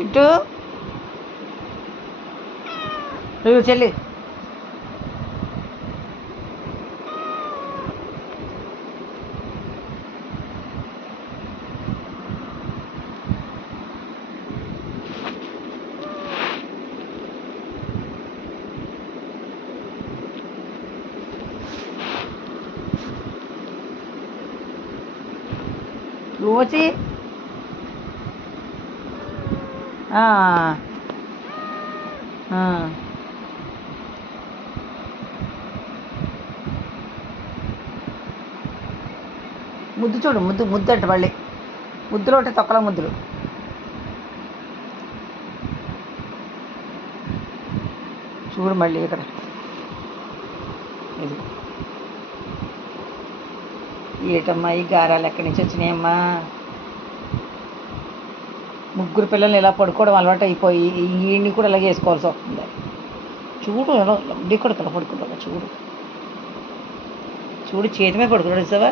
చుట్టూ నువ్వు చెల్లి వచ్చి ముద్దు చూడు, ముద్దు అంటే మళ్ళీ ముద్దులో ఉంటే తొక్కల ముద్దులు. చూడు మళ్ళీ ఇక్కడ ఇది ఏటమ్మా ఈ గారాలు ఎక్కడి నుంచి వచ్చినాయమ్మా? ముగ్గురు పిల్లల్ని ఇలా పడుకోవడం అలవాటు అయిపోయి ఈయన్ని కూడా ఇలా చేసుకోవాల్సి వస్తుంది. చూడు ఎలా లడ్డీ కూడా పడుకుంటా. చూడు చేతి మీద పడుకున్నాడు. ఇస్తావా?